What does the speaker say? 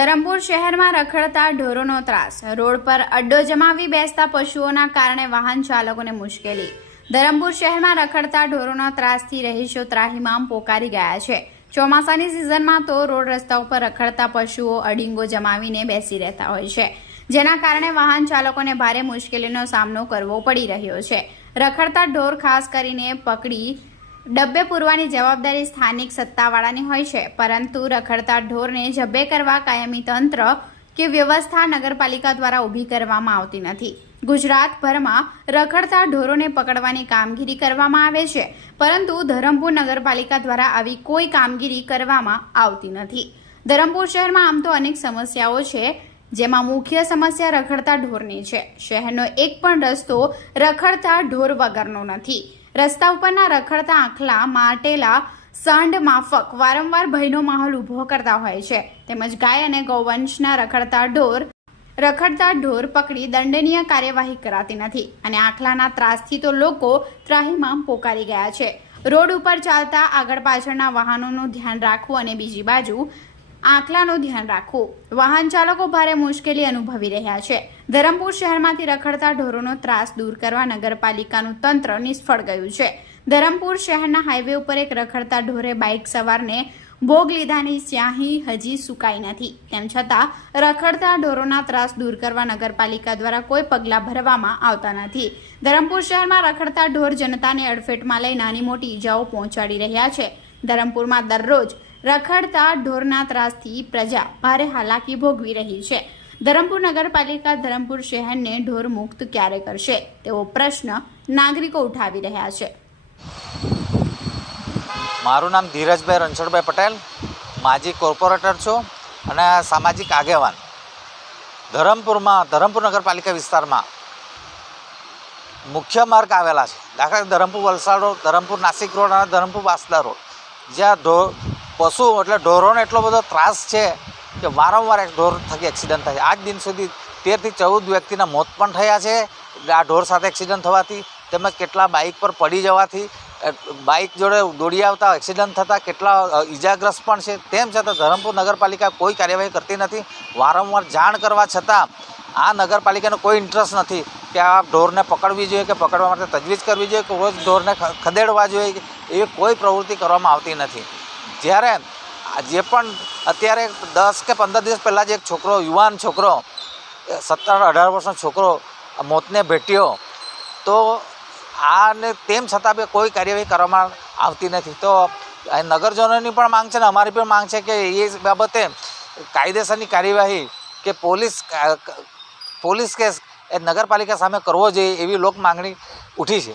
ધરમપુર શહેરમાં રખડતા ઢોરોનો ત્રાસ. રોડ પર અડ્ડો જમાવી બેસતા પશુઓના કારણે વાહન ચાલકોને મુશ્કેલી. ધરમપુર શહેરમાં રખડતા ઢોરોના ત્રાસથી રહીશો ત્રાહિમામ પોકારી ગયા છે. ચોમાસાની સિઝનમાં તો રોડ રસ્તા ઉપર રખડતા પશુઓ અડીંગો જમાવીને બેસી રહેતા હોય છે. જેના કારણે વાહન ચાલકોને ભારે મુશ્કેલીનો સામનો કરવો પડી રહ્યો છે. રખડતા ઢોર ખાસ કરીને પકડી ડબ્બે પૂરવાની જવાબદારી સ્થાનિક સત્તાવાળાની હોય છે, પરંતુ રખડતા ઢોરને જબ્બે કરવા કાયમી તંત્ર કે વ્યવસ્થા નગરપાલિકા દ્વારા ઊભી કરવામાં આવતી નથી. ગુજરાતભરમાં રખડતા ઢોરોને પકડવાની કામગીરી કરવામાં આવે છે, પરંતુ ધરમપુર નગરપાલિકા દ્વારા આવી કોઈ કામગીરી કરવામાં આવતી નથી. ધરમપુર શહેરમાં આમ તો અનેક સમસ્યાઓ છે જેમાં મુખ્ય સમસ્યા રખડતા ઢોરની છે. શહેરનો એક પણ રસ્તો રખડતા ઢોર વગરનો નથી. રસ્તા ઉપરના રખડતા આખલા, માટેલા સાંડ માફક વારંવાર ભયનો માહોલ ઊભો કરતા હોય છે. તેમજ ગાય અને ગૌવંશના રખડતા ઢોર રખડતા ઢોર પકડી દંડનીય કાર્યવાહી કરાતી નથી અને આંખલાના ત્રાસથી તો લોકો ત્રાહીમામ પોકારી ગયા છે. રોડ ઉપર ચાલતા આગળ પાછળના વાહનોનું ધ્યાન રાખવું અને બીજી બાજુ આંકલાનું ધ્યાન રાખવું. વાહન ચાલકો ભારે મુશ્કેલી અનુભવી રહ્યા છે. ધરમપુર શહેરમાંથી રખડતા ઢોરોનો ત્રાસ દૂર કરવા નગરપાલિકાનું તંત્ર નિષ્ફળ ગયું છે. ધરમપુર શહેરના હાઈવે ઉપર એક રખડતા ઢોરે બાઇક સવારને ભોગ લીધાની સ્યાહી હજી સુકાઈ નથી. તેમ છતાં, રખડતા ઢોરોના ત્રાસ દૂર કરવા નગરપાલિકા દ્વારા કોઈ પગલાં ભરવામાં આવતા નથી. ધરમપુર શહેરમાં રખડતા ઢોર જનતાને અડફેટમાં લઈ નાની મોટી ઈજાઓ પહોંચાડી રહ્યા છે. ધરમપુરમાં દરરોજ રખડતા ઢોરના ત્રાસથી પ્રજા ભારે હાલાકી ભોગવી રહી છે. ધરમપુર નગરપાલિકા ધરમપુર શહેરને ઢોર મુક્ત ક્યારે કરશે? તેવો પ્રશ્ન નાગરિકો ઉઠાવી રહ્યા છે. મારું નામ ધીરજભાઈ રણછોડભાઈ પટેલ. માજી કોર્પોરેટર છું અને સામાજિક આગેવાન. ધરમપુરમાં, ધરમપુર નગરપાલિકા વિસ્તારમાં મુખ્ય માર્ગ આવેલા છે. દાખલા ધરમપુર વલસાડ રોડ, ધરમપુર નાસિક રોડ અને ધરમપુર બાસદા રોડ. જ્યાં ઢોર પશુ એટલે ઢોરોને એટલો બધો ત્રાસ છે કે વારંવાર એક ઢોર થકી એક્સિડન્ટ થાય છે. આજ દિન સુધી તેરથી ચૌદ વ્યક્તિના મોત પણ થયા છે. આ ઢોર સાથે એક્સિડન્ટ થવાથી તેમજ કેટલા બાઇક પર પડી જવાથી બાઇક જોડે દોડી આવતા એક્સિડન્ટ થતાં કેટલા ઇજાગ્રસ્ત પણ છે. તેમ છતાં ધરમપુર નગરપાલિકા કોઈ કાર્યવાહી કરતી નથી. વારંવાર જાણ કરવા છતાં આ નગરપાલિકાનો કોઈ ઇન્ટરેસ્ટ નથી કે આ ઢોરને પકડવી જોઈએ કે પકડવા માટે તજવીજ કરવી જોઈએ કે રોજ ઢોરને ખદેડવા જોઈએ. એવી કોઈ પ્રવૃત્તિ કરવામાં આવતી નથી. જ્યારે જે પણ અત્યારે દસ કે પંદર દિવસ પહેલાં જ એક છોકરો, યુવાન છોકરો સત્તર અઢાર વર્ષનો છોકરો મોતને ભેટ્યો, તો આને તેમ છતાં બી કોઈ કાર્યવાહી કરવામાં આવતી નથી. તો નગરજનોની પણ માંગ છે ને, અમારી પણ માંગ છે કે એ બાબતે કાયદેસરની કાર્યવાહી કે પોલીસ પોલીસ કેસ એ નગરપાલિકા સામે કરવો જોઈએ એવી લોક માંગણી ઉઠી છે.